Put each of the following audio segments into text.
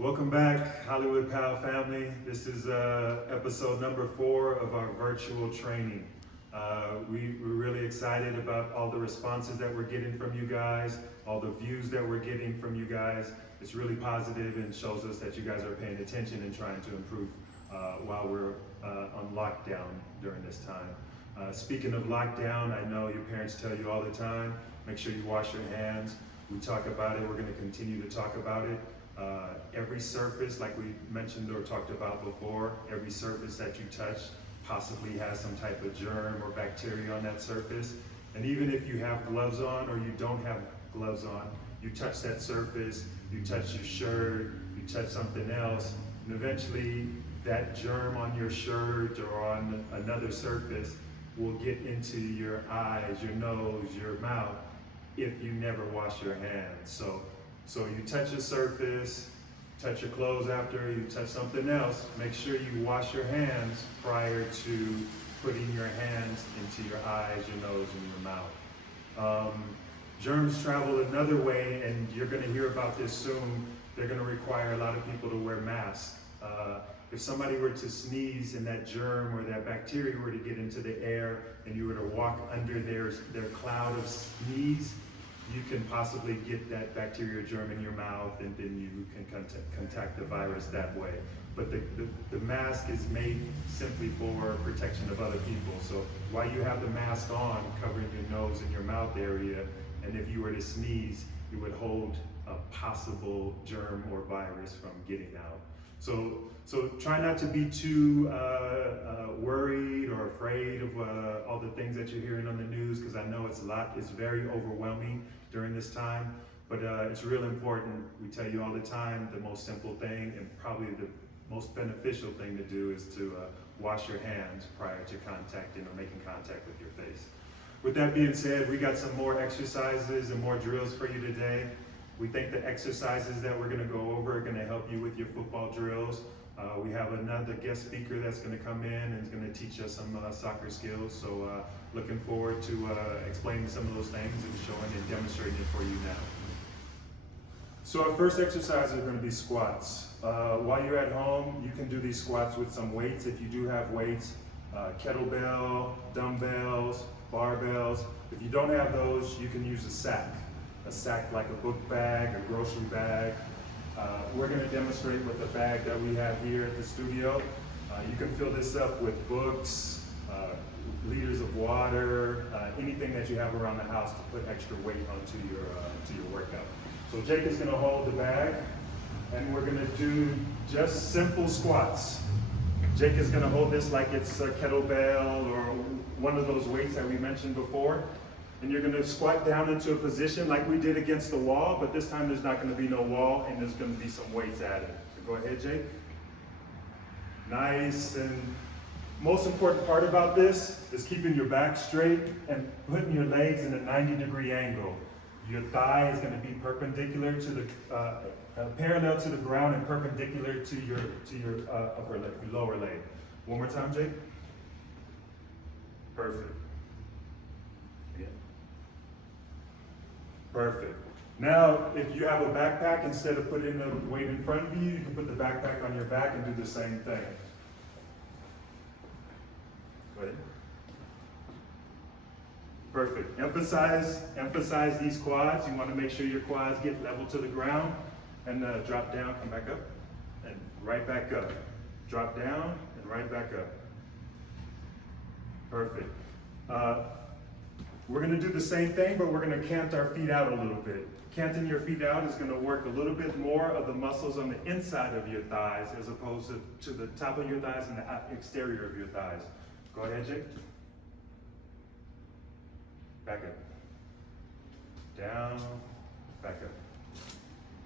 Welcome back, Hollywood Pal family. This is episode number 4 of our virtual training. We're really excited about all the responses that we're getting from you guys, all the views that we're getting from you guys. It's really positive and shows us that you guys are paying attention and trying to improve while we're on lockdown during this time. Speaking of lockdown, I know your parents tell you all the time, make sure you wash your hands. We talk about it, we're going to continue to talk about it. Every surface, like we mentioned or talked about before, every surface that you touch possibly has some type of germ or bacteria on that surface. And even if you have gloves on or you don't have gloves on, you touch that surface, you touch your shirt, you touch something else, and eventually that germ on your shirt or on another surface will get into your eyes, your nose, your mouth, if you never wash your hands. So you touch a surface, touch your clothes after, you touch something else, make sure you wash your hands prior to putting your hands into your eyes, your nose, and your mouth. Germs travel another way, and you're going to hear about this soon. They're going to require a lot of people to wear masks. If somebody were to sneeze and that germ or that bacteria were to get into the air and you were to walk under their cloud of sneeze, you can possibly get that bacteria germ in your mouth, and then you can contact the virus that way. But the mask is made simply for protection of other people. So while you have the mask on, covering your nose and your mouth area, and if you were to sneeze, you would hold a possible germ or virus from getting out. So try not to be too worried or afraid of all the things that you're hearing on the news, because I know it's a lot. It's very overwhelming during this time, but it's real important. We tell you all the time, the most simple thing and probably the most beneficial thing to do is to wash your hands prior to contacting or making contact with your face. With that being said, we got some more exercises and more drills for you today. We think the exercises that we're going to go over are going to help you with your football drills. We have another guest speaker that's going to come in and is going to teach us some soccer skills. So looking forward to explaining some of those things and showing and demonstrating it for you now. So our first exercise are going to be squats. While you're at home, you can do these squats with some weights if you do have weights, kettlebell, dumbbells, barbells. If you don't have those, you can use a sack like a book bag, a grocery bag. We're going to demonstrate with the bag that we have here at the studio. You can fill this up with books, liters of water, anything that you have around the house to put extra weight onto your workout. So Jake is going to hold the bag, and we're going to do just simple squats. Jake is going to hold this like it's a kettlebell or one of those weights that we mentioned before. And you're going to squat down into a position like we did against the wall, but this time there's not going to be no wall and there's going to be some weights added. So go ahead, Jake. Nice. And most important part about this is keeping your back straight and putting your legs in a 90-degree angle. Your thigh is going to be perpendicular to the parallel to the ground and perpendicular to your upper leg, lower leg. One more time, Jake. Perfect. Perfect. Now, if you have a backpack, instead of putting the weight in front of you, you can put the backpack on your back and do the same thing. Go ahead. Perfect. Emphasize these quads. You want to make sure your quads get level to the ground, and drop down, come back up, and right back up. Drop down and right back up. Perfect. We're going to do the same thing, but we're going to cant our feet out a little bit. Canting your feet out is going to work a little bit more of the muscles on the inside of your thighs as opposed to the top of your thighs and the exterior of your thighs. Go ahead, Jake. Back up. Down, back up.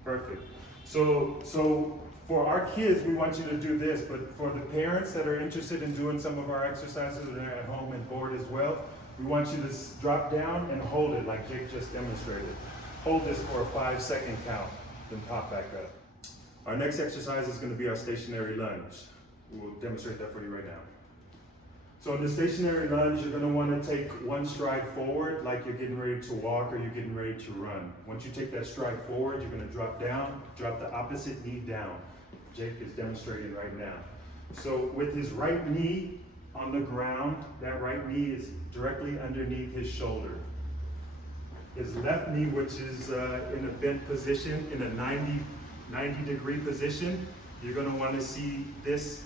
Perfect. So for our kids, we want you to do this, but for the parents that are interested in doing some of our exercises and they're at home and bored as well, we want you to drop down and hold it like Jake just demonstrated. Hold this for a 5-second count, then pop back up. Our next exercise is going to be our stationary lunge. We'll demonstrate that for you right now. So in the stationary lunge, you're gonna wanna take one stride forward like you're getting ready to walk or you're getting ready to run. Once you take that stride forward, you're gonna drop down, drop the opposite knee down. Jake is demonstrating right now. So with his right knee on the ground, that right knee is directly underneath his shoulder. His left knee, which is in a bent position, in a 90-degree position, you're gonna wanna see this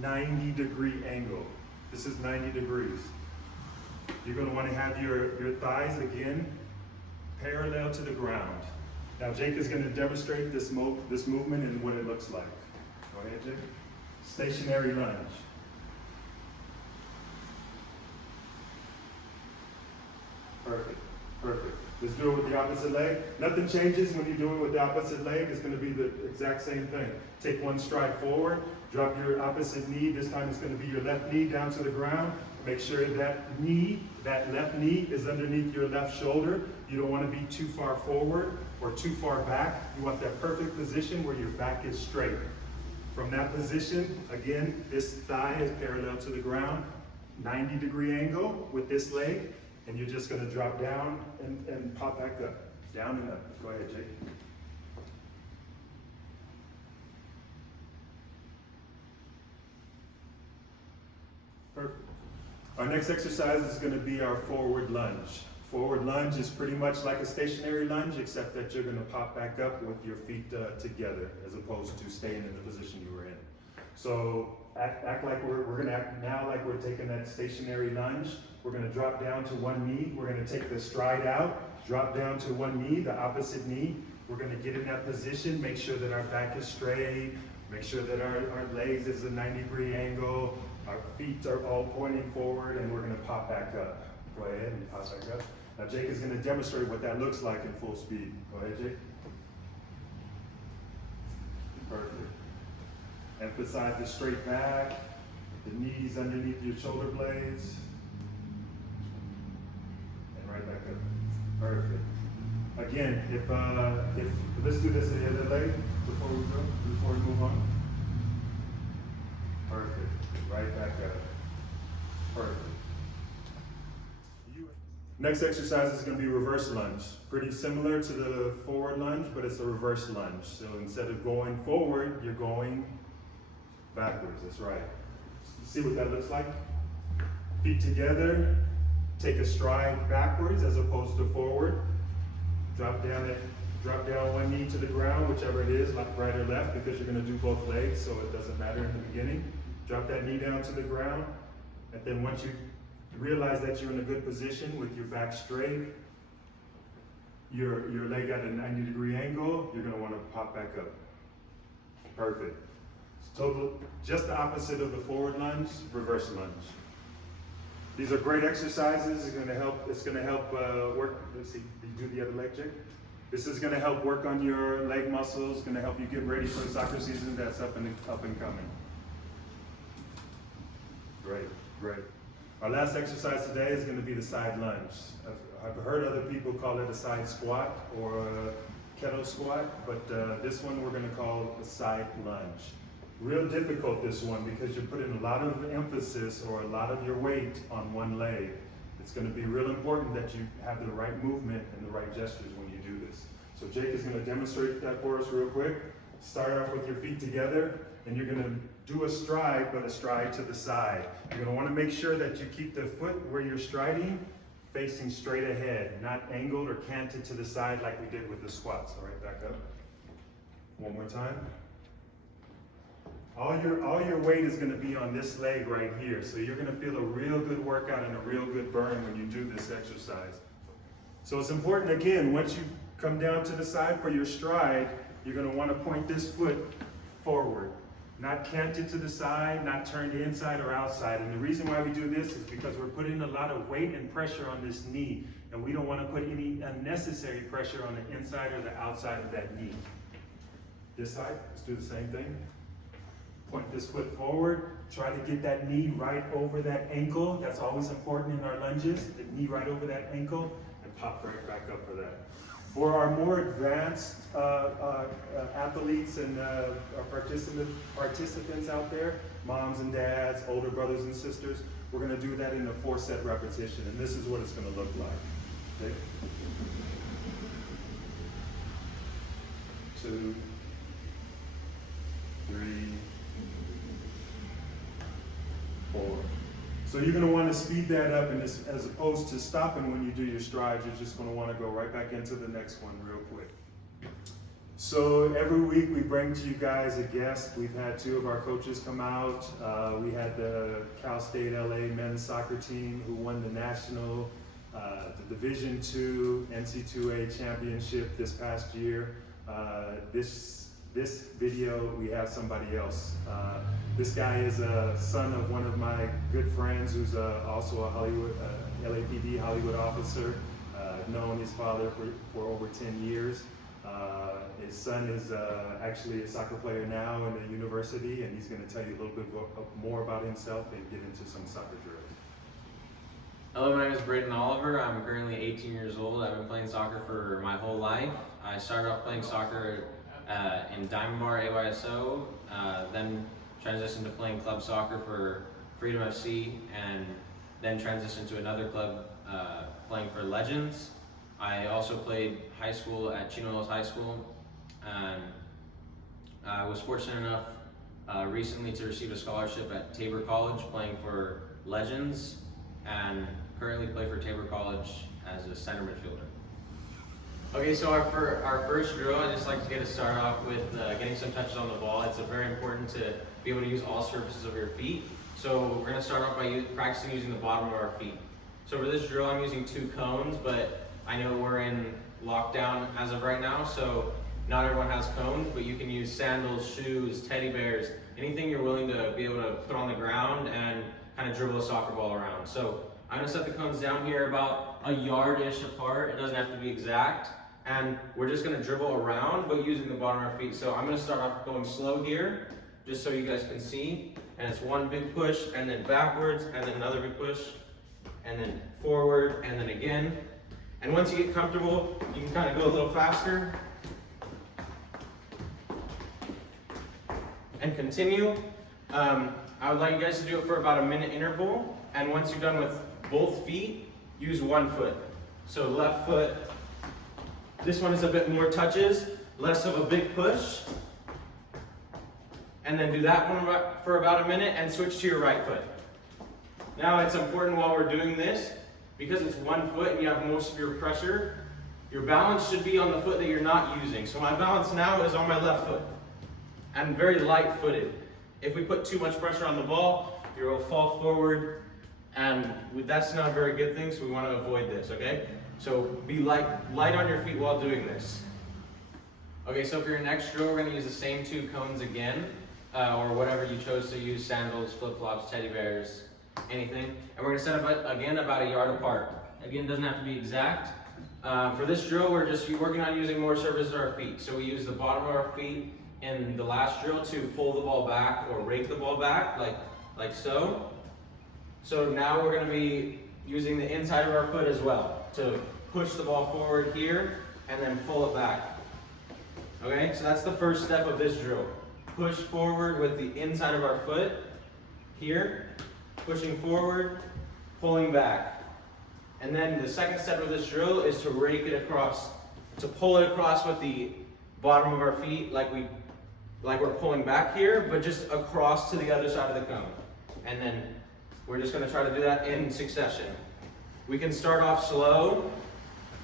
90-degree angle. This is 90 degrees. You're going to want to have your thighs again parallel to the ground. Now Jake is going to demonstrate this movement and what it looks like. Go ahead, Jake. Stationary lunge. Perfect, perfect. Let's do it with the opposite leg. Nothing changes when you do it with the opposite leg. It's going to be the exact same thing. Take one stride forward, drop your opposite knee. This time it's going to be your left knee down to the ground. Make sure that knee, that left knee is underneath your left shoulder. You don't want to be too far forward or too far back. You want that perfect position where your back is straight. From that position, again, this thigh is parallel to the ground, 90-degree angle with this leg. And you're just going to drop down and pop back up. Down and up. Go ahead, Jake. Perfect. Our next exercise is going to be our forward lunge. Forward lunge is pretty much like a stationary lunge, except that you're going to pop back up with your feet together, as opposed to staying in the position you were in. So act like we're going to act now like we're taking that stationary lunge. We're going to drop down to one knee. We're going to take the stride out, drop down to one knee, the opposite knee. We're going to get in that position, make sure that our back is straight, make sure that our legs is a 90-degree angle, our feet are all pointing forward, and we're going to pop back up. Go ahead and pop back up. Now Jake is going to demonstrate what that looks like in full speed. Go ahead, Jake. Perfect. Emphasize the straight back, the knees underneath your shoulder blades. And right back up. Perfect. Again, if let's do this in the other leg before we move on. Perfect. Right back up. Perfect. Next exercise is going to be reverse lunge. Pretty similar to the forward lunge, but it's a reverse lunge. So instead of going forward, you're going backwards. That's right. See what that looks like? Feet together. Take a stride backwards as opposed to forward. Drop down one knee to the ground, whichever it is, like right or left, because you're going to do both legs, so it doesn't matter in the beginning. Drop that knee down to the ground, and then once you realize that you're in a good position with your back straight, your leg at a 90-degree angle, you're going to want to pop back up. Perfect. Total, just the opposite of the forward lunge, reverse lunge. These are great exercises. It's going to help work. Let's see. Did you do the other leg, Jake? This is going to help work on your leg muscles. Going to help you get ready for the soccer season that's up and coming. Great, great. Our last exercise today is going to be the side lunge. I've heard other people call it a side squat or a kettle squat, but this one we're going to call a side lunge. Real difficult, this one, because you're putting a lot of emphasis or a lot of your weight on one leg. It's going to be real important that you have the right movement and the right gestures when you do this. So Jake is going to demonstrate that for us real quick. Start off with your feet together, and you're going to do a stride, but a stride to the side. You're going to want to make sure that you keep the foot where you're striding facing straight ahead, not angled or canted to the side like we did with the squats. All right, back up. One more time. All your weight is going to be on this leg right here. So you're going to feel a real good workout and a real good burn when you do this exercise. So it's important, again, once you come down to the side for your stride, you're going to want to point this foot forward. Not canted to the side, not turned inside or outside. And the reason why we do this is because we're putting a lot of weight and pressure on this knee. And we don't want to put any unnecessary pressure on the inside or the outside of that knee. This side, let's do the same thing. Point this foot forward. Try to get that knee right over that ankle. That's always important in our lunges. The knee right over that ankle, and pop right back up for that. For our more advanced athletes and participants out there, moms and dads, older brothers and sisters, we're going to do that in a 4-set repetition, and this is what it's going to look like. Okay? 2, 3, 4. So you're going to want to speed that up, and as opposed to stopping when you do your strides, you're just going to want to go right back into the next one real quick. So every week we bring to you guys a guest. We've had 2 of our coaches come out. We had the Cal State LA men's soccer team who won the national, the Division II NC2A championship this past year. This video, we have somebody else. This guy is a son of one of my good friends who's also a Hollywood, LAPD Hollywood officer. I've known his father for over 10 years. His son is actually a soccer player now in the university, and he's going to tell you a little bit more about himself and get into some soccer drills. Hello, my name is Brayden Oliver. I'm currently 18 years old. I've been playing soccer for my whole life. I started off playing soccer in Diamond Bar AYSO, then transitioned to playing club soccer for Freedom FC, and then transitioned to another club playing for Legends. I also played high school at Chino Hills High School, and I was fortunate enough recently to receive a scholarship at Tabor College playing for Legends, and currently play for Tabor College as a center midfielder. Okay, so for our first drill, I just like to get us started off with getting some touches on the ball. It's very important to be able to use all surfaces of your feet. So we're going to start off by practicing using the bottom of our feet. So for this drill, I'm using 2 cones, but I know we're in lockdown as of right now, so not everyone has cones, but you can use sandals, shoes, teddy bears, anything you're willing to be able to put on the ground and kind of dribble a soccer ball around. So I'm going to set the cones down here about a yard-ish apart. It doesn't have to be exact. And we're just going to dribble around, but using the bottom of our feet. So I'm going to start off going slow here, just so you guys can see. And it's 1 big push, and then backwards, and then another big push, and then forward, and then again. And once you get comfortable, you can kind of go a little faster. And continue. I would like you guys to do it for about a minute interval. And once you're done with both feet, use 1 foot. So left foot. This one is a bit more touches, less of a big push. And then do that one for about a minute and switch to your right foot. Now it's important while we're doing this, because it's 1 foot and you have most of your pressure, your balance should be on the foot that you're not using. So my balance now is on my left foot. I'm very light-footed. If we put too much pressure on the ball, you'll fall forward, and that's not a very good thing, so we want to avoid this, okay? So be light on your feet while doing this. Okay, so for your next drill, we're going to use the same 2 cones again, or whatever you chose to use, sandals, flip-flops, teddy bears, anything. And we're going to set up again about a yard apart. Again, it doesn't have to be exact. For this drill, we're just working on using more surface of our feet. So we use the bottom of our feet in the last drill to pull the ball back or rake the ball back, like so. So now we're going to be using the inside of our foot as well to push the ball forward here and then pull it back. Okay, so that's the first step of this drill. Push forward with the inside of our foot here, pushing forward, pulling back. And then the second step of this drill is to rake it across, to pull it across with the bottom of our feet like we're pulling back here, but just across to the other side of the cone. And then we're just going to try to do that in succession. We can start off slow,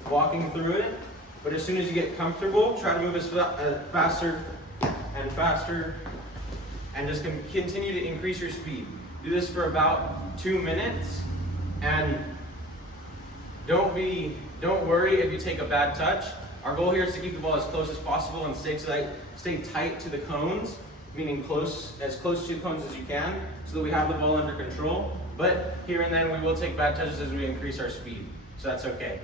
walking through it, but as soon as you get comfortable, try to move as faster and faster, and just continue to increase your speed. Do this for about 2 minutes, and don't worry if you take a bad touch. Our goal here is to keep the ball as close as possible and stay tight to the cones, meaning as close to the cones as you can, so that we have the ball under control. But here and then we will take bad touches as we increase our speed, so that's okay.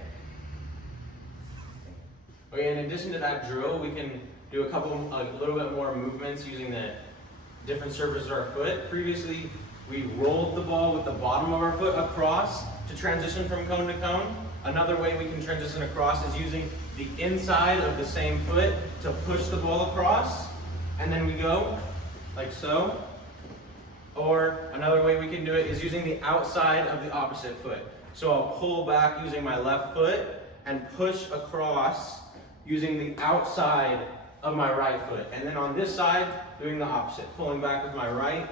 Okay, in addition to that drill, we can do a little bit more movements using the different surfaces of our foot. Previously, we rolled the ball with the bottom of our foot across to transition from cone to cone. Another way we can transition across is using the inside of the same foot to push the ball across, and then we go like so. Or another way we can do it is using the outside of the opposite foot. So I'll pull back using my left foot and push across using the outside of my right foot. And then on this side, doing the opposite, pulling back with my right,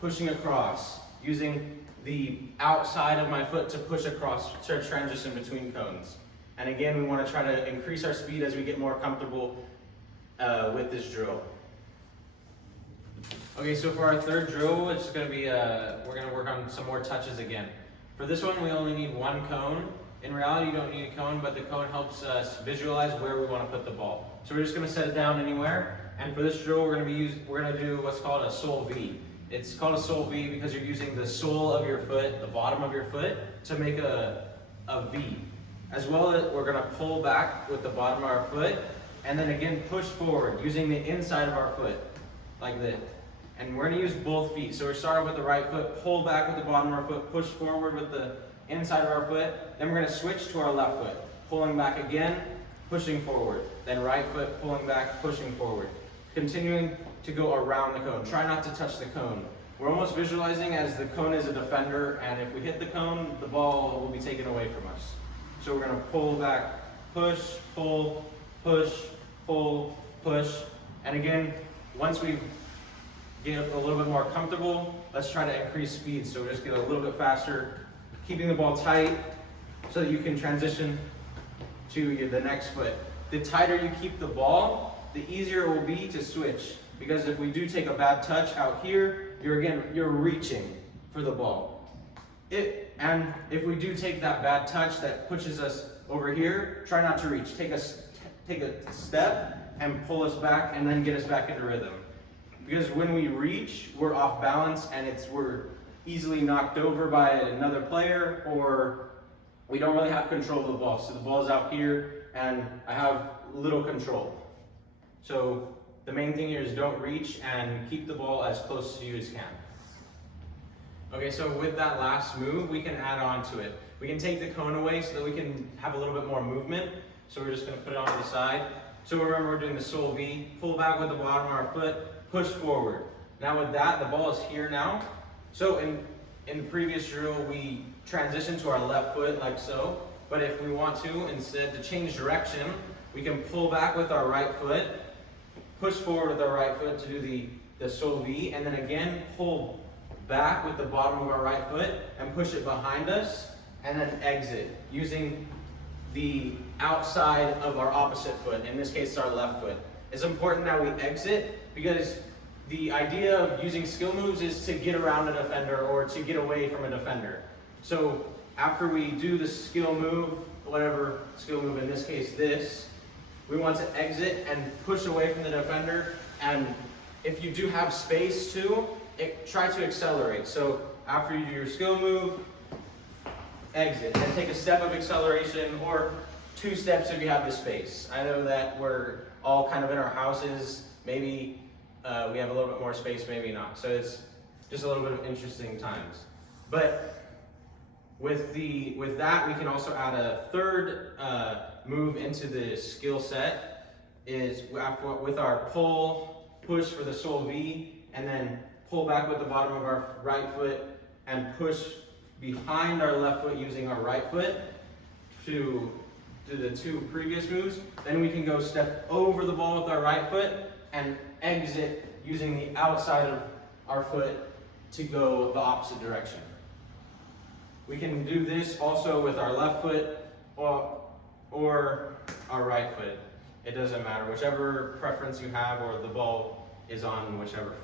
pushing across, using the outside of my foot to push across to transition between cones. And again, we want to try to increase our speed as we get more comfortable with this drill. Okay, so for our third drill, it's going to be, we're going to work on some more touches again. For this one, we only need one cone. In reality, you don't need a cone, but the cone helps us visualize where we want to put the ball. So we're just going to set it down anywhere. And for this drill, we're going to do what's called a sole V. It's called a sole V because you're using the sole of your foot, the bottom of your foot, to make a V. As well as we're going to pull back with the bottom of our foot, and then again push forward using the inside of our foot, like this. And we're going to use both feet. So we start with the right foot, pull back with the bottom of our foot, push forward with the inside of our foot. Then we're going to switch to our left foot, pulling back again, pushing forward. Then right foot, pulling back, pushing forward. Continuing to go around the cone. Try not to touch the cone. We're almost visualizing as the cone is a defender, and if we hit the cone, the ball will be taken away from us. So we're going to pull back, push, pull, push, pull, push. And again, once we get a little bit more comfortable, let's try to increase speed. So just get a little bit faster, keeping the ball tight so that you can transition to the next foot. The tighter you keep the ball, the easier it will be to switch. Because if we do take a bad touch out here, you're reaching for the ball. And if we do take that bad touch that pushes us over here, try not to reach. Take a step and pull us back and then get us back into rhythm. Because when we reach, we're off balance and we're easily knocked over by another player, or we don't really have control of the ball. So the ball's out here and I have little control. So the main thing here is don't reach and keep the ball as close to you as you can. Okay, so with that last move, we can add on to it. We can take the cone away so that we can have a little bit more movement. So we're just going to put it on the side. So remember, we're doing the sole V, pull back with the bottom of our foot, push forward. Now with that, the ball is here now. So in the previous drill, we transitioned to our left foot like so. But if we want to, instead to change direction, we can pull back with our right foot, push forward with our right foot to do the sole V, and then again pull back with the bottom of our right foot and push it behind us, and then exit using the outside of our opposite foot. In this case, it's our left foot. It's important that we exit because the idea of using skill moves is to get around a defender or to get away from a defender. So after we do the skill move, whatever skill move, in this case this, we want to exit and push away from the defender. And if you do have space too, try to accelerate. So after you do your skill move, exit and take a step of acceleration, or 2 steps if you have the space. I know that we're all kind of in our houses. Maybe we have a little bit more space, maybe not. So it's just a little bit of interesting times. But with that, we can also add a third move into the skill set, is with our pull, push for the sole V, and then pull back with the bottom of our right foot and push behind our left foot using our right foot to do the 2 previous moves. Then we can go step over the ball with our right foot and exit using the outside of our foot to go the opposite direction. We can do this also with our left foot or our right foot. It doesn't matter, whichever preference you have, or the ball is on whichever foot.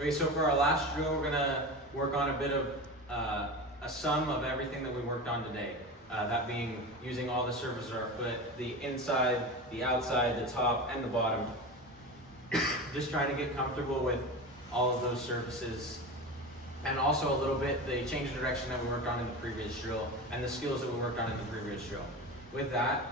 Okay, so for our last drill, we're gonna work on a bit of a sum of everything that we worked on today. That being using all the surfaces of our foot, the inside, the outside, the top, and the bottom. Just trying to get comfortable with all of those surfaces. And also a little bit the change of direction that we worked on in the previous drill and the skills that we worked on in the previous drill. With that,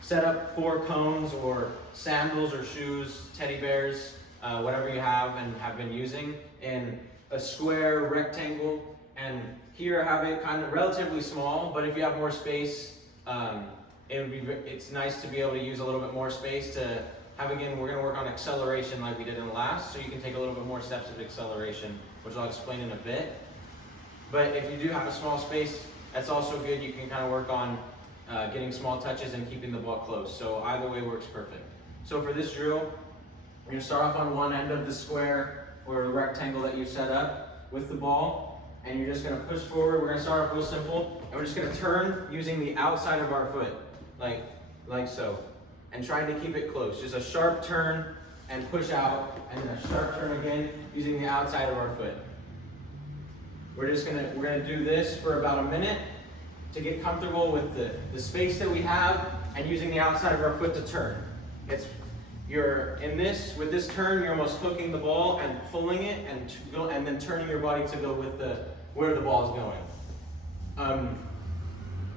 set up 4 cones or sandals or shoes, teddy bears, whatever you have and have been using, in a square rectangle. And here I have it kind of relatively small, but if you have more space, It's nice to be able to use a little bit more space to have, again, we're gonna work on acceleration like we did in the last, so you can take a little bit more steps of acceleration, which I'll explain in a bit. But if you do have a small space, that's also good. You can kind of work on getting small touches and keeping the ball close. So either way works perfect. So for this drill, you're gonna start off on one end of the square or the rectangle that you've set up with the ball, and you're just gonna push forward. We're gonna start off real simple, and we're just gonna turn using the outside of our foot, like so, and trying to keep it close. Just a sharp turn and push out, and then a sharp turn again using the outside of our foot. We're gonna do this for about a minute to get comfortable with the space that we have and using the outside of our foot to turn. With this turn, you're almost hooking the ball and pulling it and then turning your body to go with where the ball is going.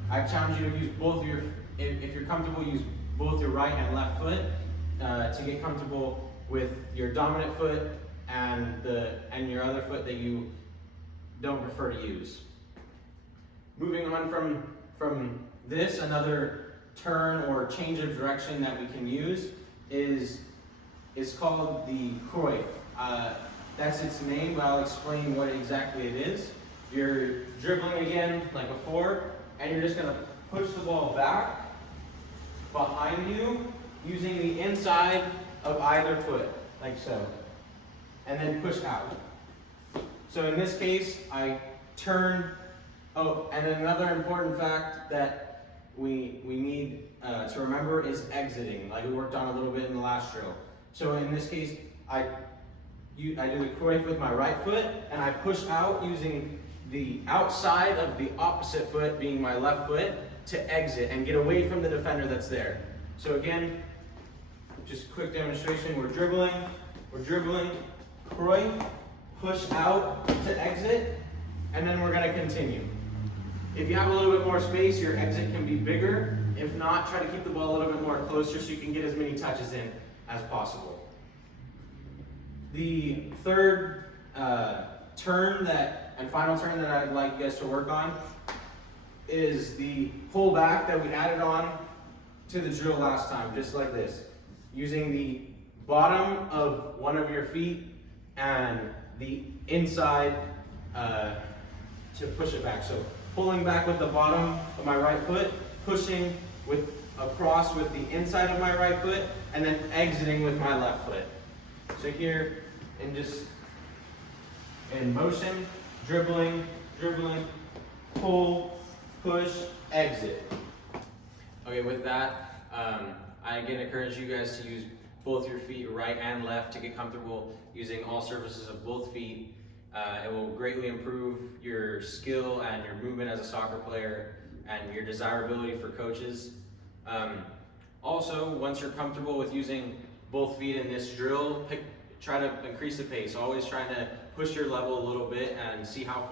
I challenge you to use if you're comfortable, use both your right and left foot to get comfortable with your dominant foot and your other foot that you don't prefer to use. Moving on from this, another turn or change of direction that we can use is called the Cruyff. That's its name, but I'll explain what exactly it is. You're dribbling again like before, and you're just gonna push the ball back behind you using the inside of either foot, like so, and then push out. So in this case, I turn. Oh, and then another important fact that we need to remember is exiting, like we worked on a little bit in the last drill. So in this case, I do the Cruyff with my right foot, and I push out using the outside of the opposite foot, being my left foot, to exit and get away from the defender that's there. So again, just quick demonstration, we're dribbling, Cruyff, push out to exit, and then we're gonna continue. If you have a little bit more space, your exit can be bigger. If not, try to keep the ball a little bit more closer so you can get as many touches in as possible. The third final turn that I'd like you guys to work on is the pull back that we added on to the drill last time, just like this. Using the bottom of one of your feet and the inside to push it back. So pulling back with the bottom of my right foot, pushing across with the inside of my right foot, and then exiting with my left foot. So here, in motion, dribbling, pull, push, exit. Okay, with that, I again encourage you guys to use both your feet, right and left, to get comfortable using all surfaces of both feet. It will greatly improve your skill and your movement as a soccer player and your desirability for coaches. Also, once you're comfortable with using both feet in this drill, try to increase the pace. Always trying to push your level a little bit and see how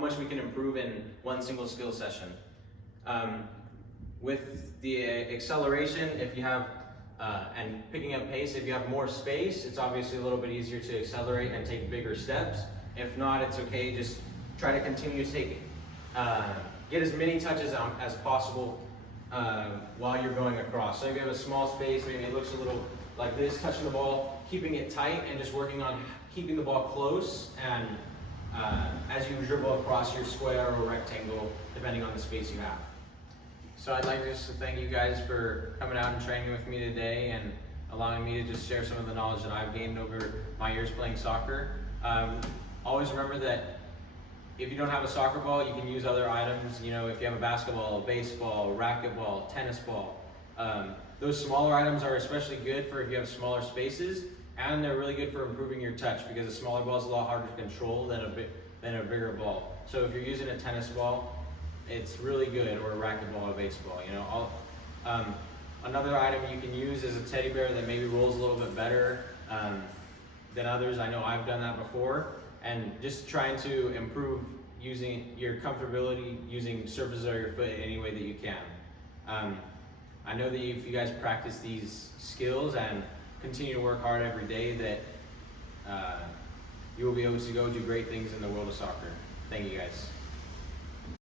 much we can improve in one single skill session. With the acceleration, if you have and picking up pace, if you have more space, it's obviously a little bit easier to accelerate and take bigger steps. If not, it's okay. Just try to continue to get as many touches as possible while you're going across. So if you have a small space, maybe it looks a little like this, touching the ball, keeping it tight, and just working on keeping the ball close and as you dribble across your square or rectangle, depending on the space you have. So I'd like just to thank you guys for coming out and training with me today and allowing me to just share some of the knowledge that I've gained over my years playing soccer. Always remember that if you don't have a soccer ball, you can use other items. You know, if you have a basketball, a baseball, a racquetball, tennis ball. Those smaller items are especially good for if you have smaller spaces, and they're really good for improving your touch because a smaller ball is a lot harder to control than a bigger ball. So if you're using a tennis ball, it's really good, or a racquetball, or a baseball. You know, another item you can use is a teddy bear that maybe rolls a little bit better than others. I know I've done that before, and just trying to improve using your comfortability using surfaces of your foot in any way that you can. I know that if you guys practice these skills and continue to work hard every day, that you will be able to go do great things in the world of soccer. Thank you guys.